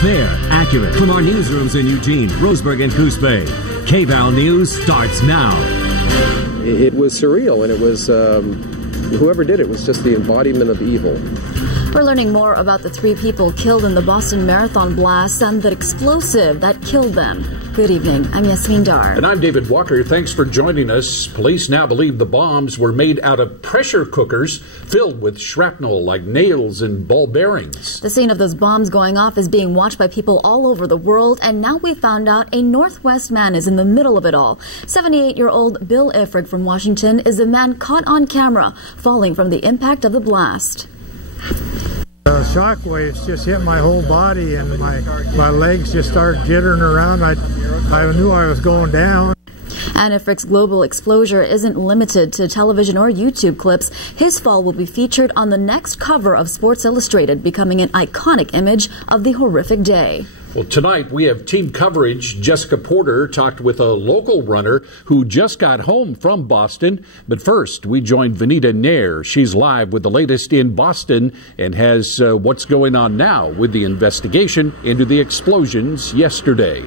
fair, accurate. From our newsrooms in Eugene, Roseburg, and Coos Bay, KVAL News starts now. It was surreal, and it was, whoever did it was just the embodiment of evil. We're learning more about the 3 people killed in the Boston Marathon blast and the explosive that killed them. Good evening. I'm Yasmin Dar. And I'm David Walker. Thanks for joining us. Police now believe the bombs were made out of pressure cookers filled with shrapnel like nails and ball bearings. The scene of those bombs going off is being watched by people all over the world, and now we found out a Northwest man is in the middle of it all. 78-year-old Bill Ifrig from Washington is the man caught on camera falling from the impact of the blast. Shock waves just hit my whole body, and my legs just started jittering around. I knew I was going down. And Ifrig's global exposure isn't limited to television or YouTube clips. His fall will be featured on the next cover of Sports Illustrated, becoming an iconic image of the horrific day. Well, tonight we have team coverage. Jessica Porter talked with a local runner who just got home from Boston. But first, we joined Vanita Nair. She's live with the latest in Boston and has what's going on now with the investigation into the explosions yesterday.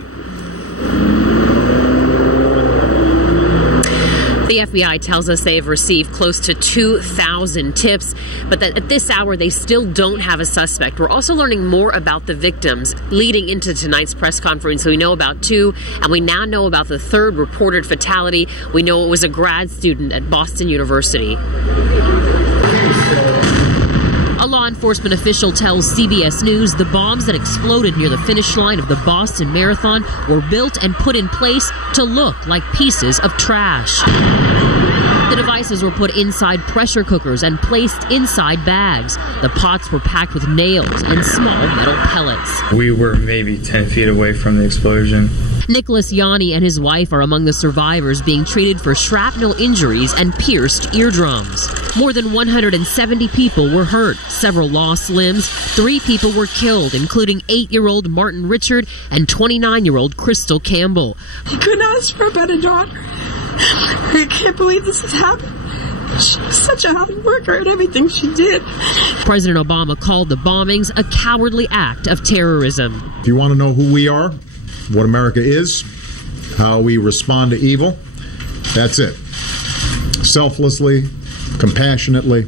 The FBI tells us they have received close to 2,000 tips, but that at this hour they still don't have a suspect. We're also learning more about the victims leading into tonight's press conference. We know about 2, and we now know about the 3rd reported fatality. We know it was a grad student at Boston University. A law enforcement official tells CBS News the bombs that exploded near the finish line of the Boston Marathon were built and put in place to look like pieces of trash. The devices were put inside pressure cookers and placed inside bags. The pots were packed with nails and small metal pellets. We were maybe 10 feet away from the explosion. Nicholas Yanni and his wife are among the survivors being treated for shrapnel injuries and pierced eardrums. More than 170 people were hurt. Several lost limbs. 3 people were killed, including 8-year-old Martin Richard and 29-year-old Crystal Campbell. I couldn't ask for a better daughter. I can't believe this has happened. She was such a hard worker at everything she did. President Obama called the bombings a cowardly act of terrorism. If you want to know who we are, what America is, how we respond to evil, that's it. Selflessly, compassionately,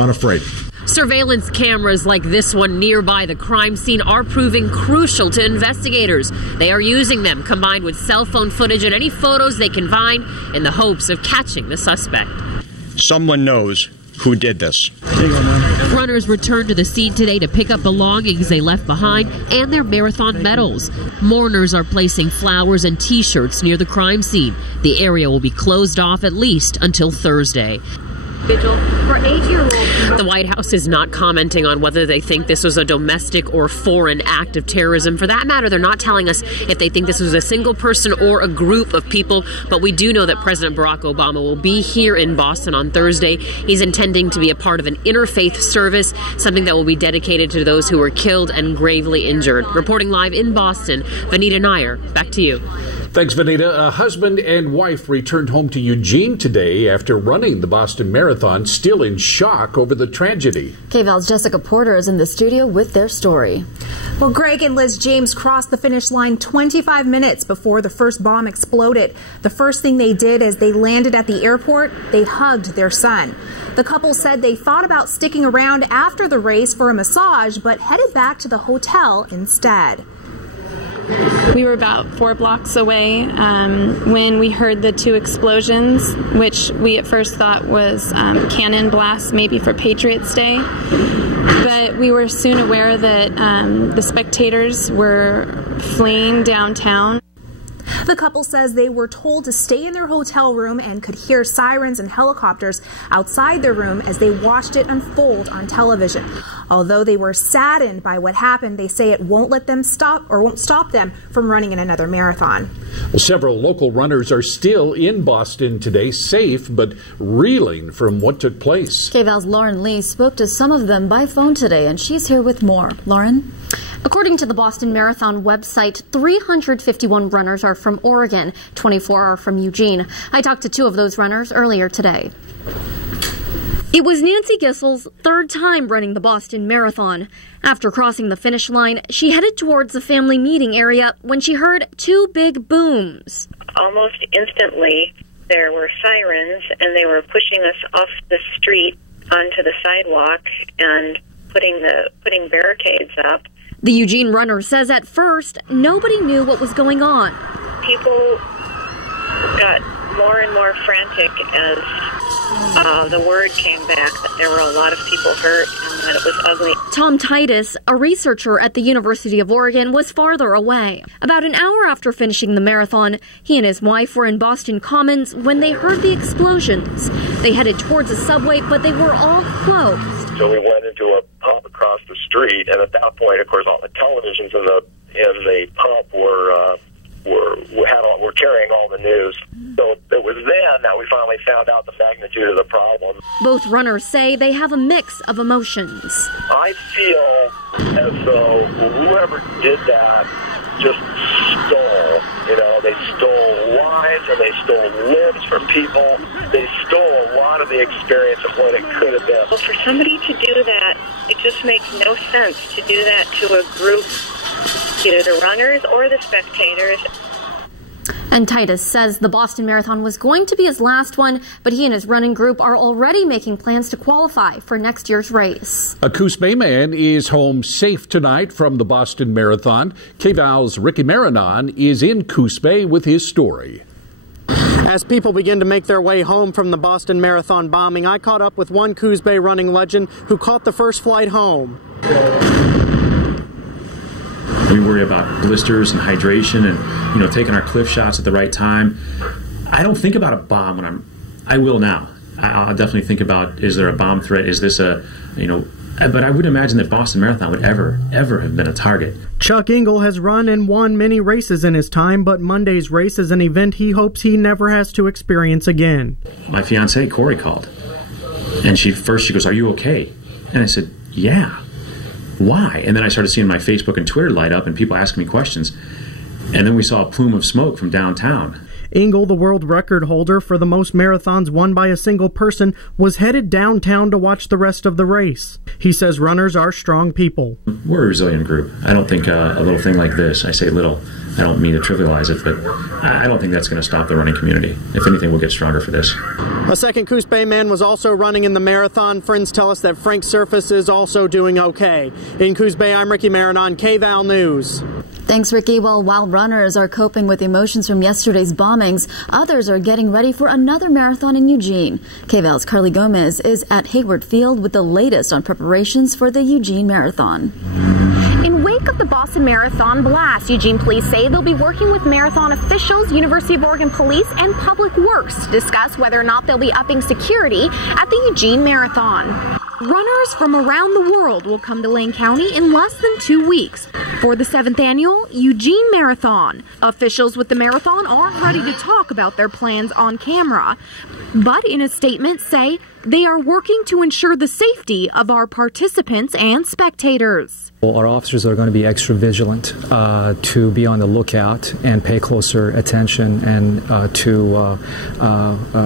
unafraid. Surveillance cameras like this one nearby the crime scene are proving crucial to investigators. They are using them combined with cell phone footage and any photos they can find in the hopes of catching the suspect. Someone knows who did this. Runners returned to the scene today to pick up belongings they left behind and their marathon medals. Mourners are placing flowers and T-shirts near the crime scene. The area will be closed off at least until Thursday. Vigil for 8-year-old. The White House is not commenting on whether they think this was a domestic or foreign act of terrorism. For that matter, they're not telling us if they think this was a single person or a group of people, but we do know that President Barack Obama will be here in Boston on Thursday. He's intending to be a part of an interfaith service, something that will be dedicated to those who were killed and gravely injured. Reporting live in Boston, Vanita Nair, back to you. Thanks, Vanita. A husband and wife returned home to Eugene today after running the Boston Marathon, still in shock over the tragedy. KVAL's Jessica Porter is in the studio with their story. Well, Greg and Liz James crossed the finish line 25 minutes before the first bomb exploded. The first thing they did as they landed at the airport, they hugged their son. The couple said they thought about sticking around after the race for a massage, but headed back to the hotel instead. We were about 4 blocks away when we heard the 2 explosions, which we at first thought was cannon blasts, maybe for Patriots Day. But we were soon aware that the spectators were fleeing downtown. The couple says they were told to stay in their hotel room and could hear sirens and helicopters outside their room as they watched it unfold on television. Although they were saddened by what happened, they say it won't stop them from running in another marathon. Well, several local runners are still in Boston today, safe but reeling from what took place. KVAL's Lauren Lee spoke to some of them by phone today, and she's here with more. Lauren? According to the Boston Marathon website, 351 runners are from Oregon, 24 are from Eugene. I talked to 2 of those runners earlier today. It was Nancy Gissel's third time running the Boston Marathon. After crossing the finish line, she headed towards the family meeting area when she heard two big booms. Almost instantly, there were sirens, and they were pushing us off the street onto the sidewalk and putting barricades up. The Eugene runner says at first, nobody knew what was going on. People got more and more frantic as the word came back that there were a lot of people hurt and that it was ugly. Tom Titus, a researcher at the University of Oregon, was farther away. About an hour after finishing the marathon, he and his wife were in Boston Commons when they heard the explosions. They headed towards a subway, but they were all closed. So we went into a pub across the street, and at that point, of course, all the televisions in the pub were carrying all the news. So it was then that we finally found out the magnitude of the problem. Both runners say they have a mix of emotions. I feel as though whoever did that just stole. They stole lives and they stole lives from people. They stole a lot of the experience of what it could have been. Well, for somebody to do that, it just makes no sense to do that to a group, either the runners or the spectators. And Titus says the Boston Marathon was going to be his last one, but he and his running group are already making plans to qualify for next year's race. A Coos Bay man is home safe tonight from the Boston Marathon. KVAL's Ricky Marinon is in Coos Bay with his story. As people begin to make their way home from the Boston Marathon bombing, I caught up with one Coos Bay running legend who caught the first flight home. We worry about blisters and hydration and, taking our cliff shots at the right time. I don't think about a bomb when I will now. I'll definitely think about, is there a bomb threat? Is this but I would imagine that Boston Marathon would ever have been a target. Chuck Engel has run and won many races in his time, but Monday's race is an event he hopes he never has to experience again. My fiancée, Corey, called. And she goes, "Are you okay?" And I said, "Yeah." Why? And then I started seeing my Facebook and Twitter light up and people asking me questions. And then we saw a plume of smoke from downtown. Engel, the world record holder for the most marathons won by a single person, was headed downtown to watch the rest of the race. He says runners are strong people. We're a resilient group. I don't think a little thing like this, I say little, I don't mean to trivialize it, but I don't think that's going to stop the running community. If anything, we'll get stronger for this. A second Coos Bay man was also running in the marathon. Friends tell us that Frank Surface is also doing okay. In Coos Bay, I'm Ricky Marinon, KVAL News. Thanks, Ricky. Well, while runners are coping with emotions from yesterday's bombings, others are getting ready for another marathon in Eugene. KVAL's Carly Gomez is at Hayward Field with the latest on preparations for the Eugene Marathon. In wake of the Boston Marathon blast, Eugene police say they'll be working with marathon officials, University of Oregon Police, and Public Works to discuss whether or not they'll be upping security at the Eugene Marathon. Runners from around the world will come to Lane County in less than 2 weeks for the 7th annual Eugene Marathon. Officials with the marathon aren't ready to talk about their plans on camera, but in a statement say they are working to ensure the safety of our participants and spectators. Our officers are going to be extra vigilant to be on the lookout and pay closer attention and to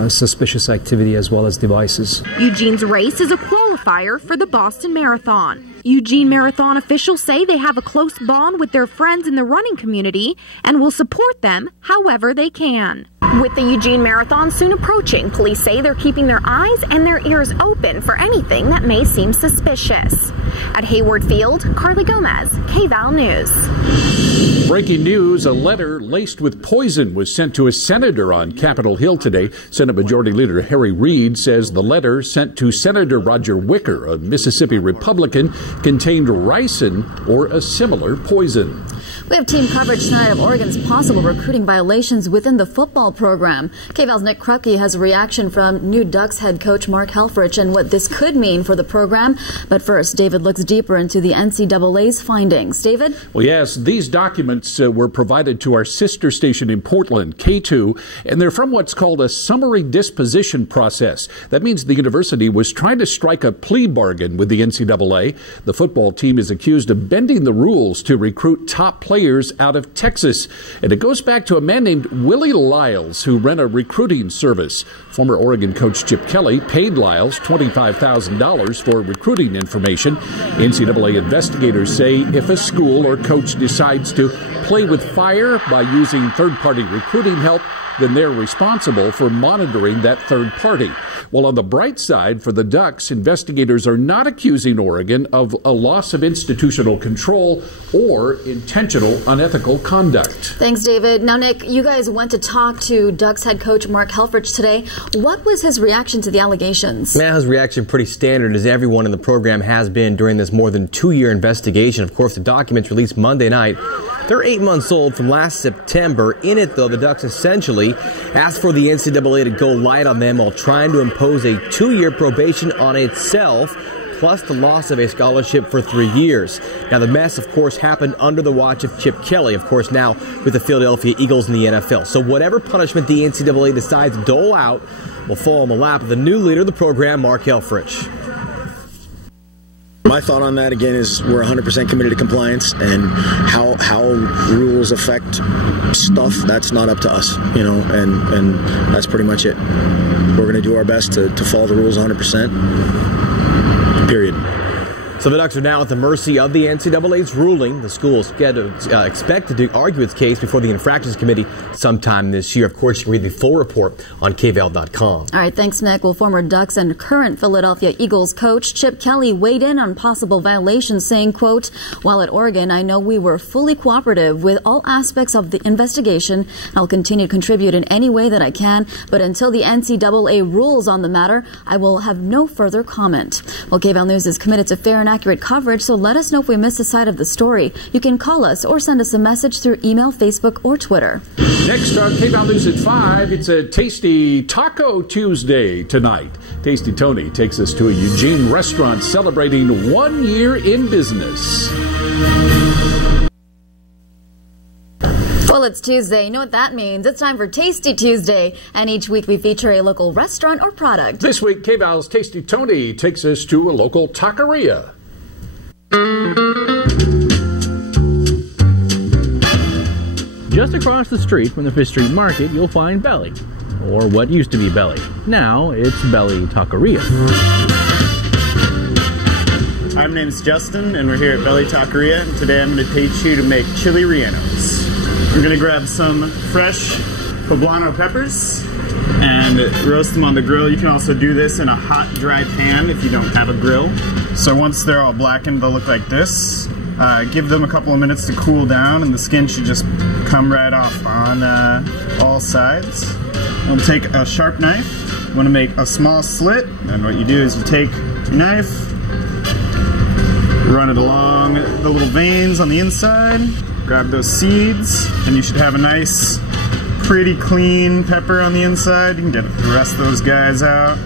suspicious activity as well as devices. Eugene's race is a qualifier for the Boston Marathon. Eugene Marathon officials say they have a close bond with their friends in the running community and will support them however they can. With the Eugene Marathon soon approaching, police say they're keeping their eyes and their ears open for anything that may seem suspicious. At Hayward Field, Carly Gomez, KVAL News. Breaking news, a letter laced with poison was sent to a senator on Capitol Hill today. Senate Majority Leader Harry Reid says the letter sent to Senator Roger Wicker, a Mississippi Republican, contained ricin or a similar poison. We have team coverage tonight of Oregon's possible recruiting violations within the football program. KVAL's Nick Krupke has a reaction from new Ducks head coach Mark Helfrich and what this could mean for the program. But first, David looks deeper into the NCAA's findings. David? Well, yes, these documents were provided to our sister station in Portland, K2, and they're from what's called a summary disposition process. That means the university was trying to strike a plea bargain with the NCAA. The football team is accused of bending the rules to recruit top players out of Texas. And it goes back to a man named Willie Lyles, who ran a recruiting service. Former Oregon coach Chip Kelly paid Lyles $25,000 for recruiting information. NCAA investigators say if a school or coach decides to play with fire by using third-party recruiting help, then they're responsible for monitoring that third party. Well, on the bright side for the Ducks, investigators are not accusing Oregon of a loss of institutional control or intentional unethical conduct. Thanks, David. Now, Nick, you guys went to talk to Ducks head coach Mark Helfrich today. What was his reaction to the allegations? Yeah, his reaction pretty standard, as everyone in the program has been during this more than 2-year investigation. Of course, the documents released Monday night. They're 8 months old from last September. In it, though, the Ducks essentially asked for the NCAA to go light on them while trying to impose a 2-year probation on itself, plus the loss of a scholarship for 3 years. Now, the mess, of course, happened under the watch of Chip Kelly, of course, now with the Philadelphia Eagles in the NFL. So whatever punishment the NCAA decides to dole out will fall in the lap of the new leader of the program, Mark Helfrich. My thought on that, again, is we're 100% committed to compliance, and how rules affect stuff, that's not up to us, you know, and that's pretty much it. We're going to do our best to follow the rules 100%, period. So the Ducks are now at the mercy of the NCAA's ruling. The school is expected to argue its case before the Infractions Committee sometime this year. Of course, you can read the full report on KVAL.com. All right, thanks, Nick. Well, former Ducks and current Philadelphia Eagles coach Chip Kelly weighed in on possible violations, saying, quote, "While at Oregon, I know we were fully cooperative with all aspects of the investigation. I'll continue to contribute in any way that I can, but until the NCAA rules on the matter, I will have no further comment." Well, KVAL News is committed to fair and accurate coverage, so let us know if we missed a side of the story. You can call us or send us a message through email, Facebook, or Twitter. Next on KVAL News at 5, it's a Tasty Taco Tuesday tonight. Tasty Tony takes us to a Eugene restaurant celebrating 1 year in business. Well, it's Tuesday. You know what that means. It's time for Tasty Tuesday. And each week we feature a local restaurant or product. This week, KVAL's Tasty Tony takes us to a local taqueria. Just across the street from the Fish Street Market, you'll find Belly. Or what used to be Belly. Now it's Belly Taqueria. Hi, my name is Justin, and we're here at Belly Taqueria. And today I'm going to teach you to make chili rellenos. We're going to grab some fresh poblano peppers and roast them on the grill. You can also do this in a hot, dry pan if you don't have a grill. So once they're all blackened, they'll look like this. Give them a couple of minutes to cool down, and the skin should just come right off on all sides. We'll take a sharp knife. You want to make a small slit, and what you do is you take your knife, run it along the little veins on the inside, grab those seeds, and you should have a nice, pretty clean pepper on the inside. You can get the rest of those guys out.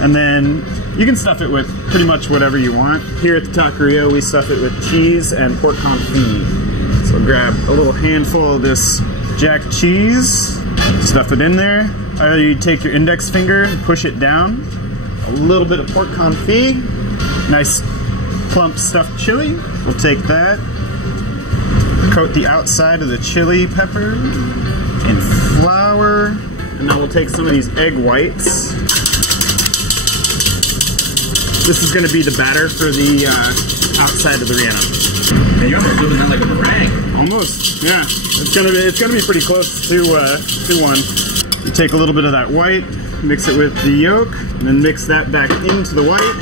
And then you can stuff it with pretty much whatever you want. Here at the Taqueria, we stuff it with cheese and pork confit. So grab a little handful of this jack cheese, stuff it in there. Either you take your index finger and push it down. A little bit of pork confit, nice plump stuffed chili. We'll take that, coat the outside of the chili pepper in flour, and now we'll take some of these egg whites. This is going to be the batter for the outside of the relleno. And you're almost doing that like a meringue. Almost, yeah. It's gonna be pretty close to one. You take a little bit of that white, mix it with the yolk, and then mix that back into the white.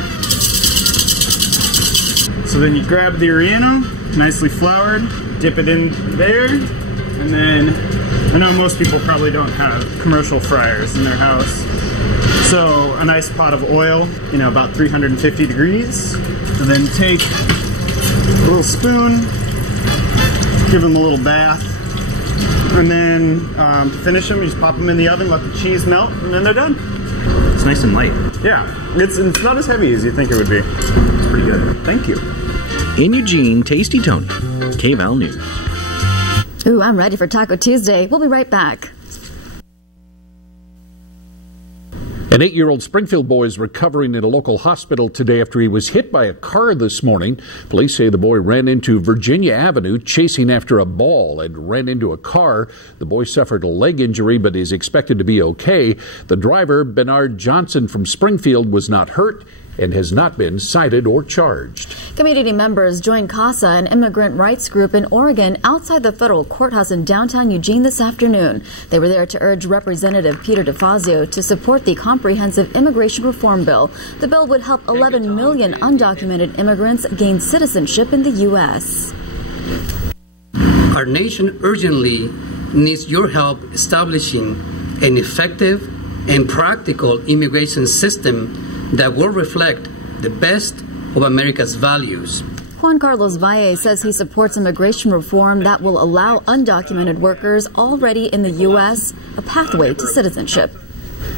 So then you grab the relleno, nicely floured, dip it in there, and then I know most people probably don't have commercial fryers in their house. So a nice pot of oil, you know, about 350 degrees. And then take a little spoon, give them a little bath, and then to finish them, you just pop them in the oven, let the cheese melt, and then they're done. It's nice and light. Yeah, it's not as heavy as you think it would be. It's pretty good. Thank you. In Eugene, Tasty Tony, KVAL News. Ooh, I'm ready for Taco Tuesday. We'll be right back. And 8-year-old Springfield boy is recovering in a local hospital today after he was hit by a car this morning. Police say the boy ran into Virginia Avenue chasing after a ball and ran into a car. The boy suffered a leg injury but is expected to be okay. The driver, Bernard Johnson from Springfield, was not hurt and has not been cited or charged. Community members joined CASA, an immigrant rights group in Oregon, outside the federal courthouse in downtown Eugene this afternoon. They were there to urge Representative Peter DeFazio to support the comprehensive immigration reform bill. The bill would help 11 million undocumented immigrants gain citizenship in the U.S. Our nation urgently needs your help establishing an effective and practical immigration system that will reflect the best of America's values. Juan Carlos Valle says he supports immigration reform that will allow undocumented workers already in the U.S. a pathway to citizenship.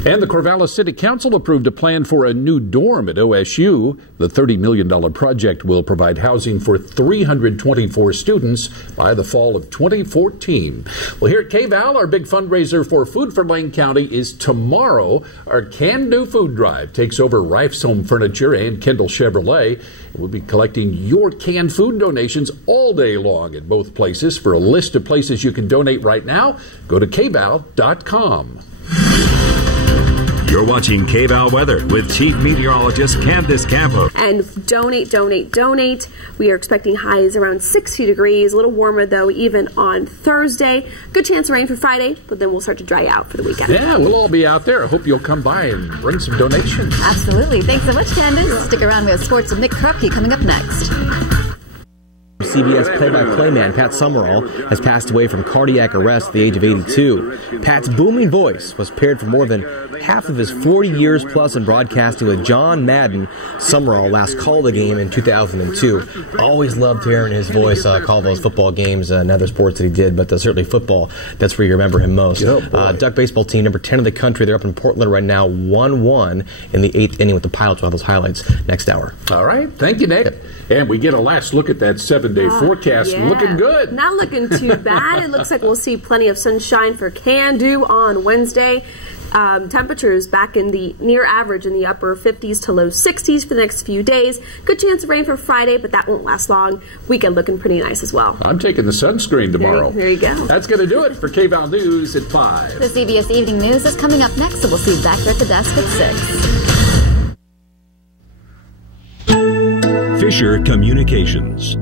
And the Corvallis City Council approved a plan for a new dorm at OSU. The $30 million project will provide housing for 324 students by the fall of 2014. Well, here at KVAL, our big fundraiser for Food for Lane County is tomorrow. Our Can Do Food Drive takes over Rife's Home Furniture and Kendall Chevrolet. We'll be collecting your canned food donations all day long at both places. For a list of places you can donate right now, go to kval.com. You're watching KVAL Weather with Chief Meteorologist Candace Campo. And donate, donate, donate. We are expecting highs around 60 degrees. A little warmer, though, even on Thursday. Good chance of rain for Friday, but then we'll start to dry out for the weekend. Yeah, we'll all be out there. I hope you'll come by and bring some donations. Absolutely. Thanks so much, Candace. Stick around. We have sports with Nick Krupke coming up next. CBS play-by-play man Pat Summerall has passed away from cardiac arrest at the age of 82. Pat's booming voice was paired for more than half of his 40 years plus in broadcasting with John Madden. Summerall last called a game in 2002. Always loved hearing his voice call those football games and other sports that he did, but certainly football, that's where you remember him most. Duck baseball team, number 10 of the country. They're up in Portland right now, 1-1 in the 8th inning with the Pilots. We'll have those highlights next hour. All right. Thank you, Nick. And we get a last look at that 7-day forecast. Yeah. Looking good. Not looking too bad. It looks like we'll see plenty of sunshine for Can Do on Wednesday. Temperatures back in the near average in the upper 50s to low 60s for the next few days. Good chance of rain for Friday, but that won't last long. Weekend looking pretty nice as well. I'm taking the sunscreen tomorrow. There you go. That's going to do it for KVAL News at 5. The CBS Evening News is coming up next, so we'll see you back there at the desk at 6. Fisher Communications.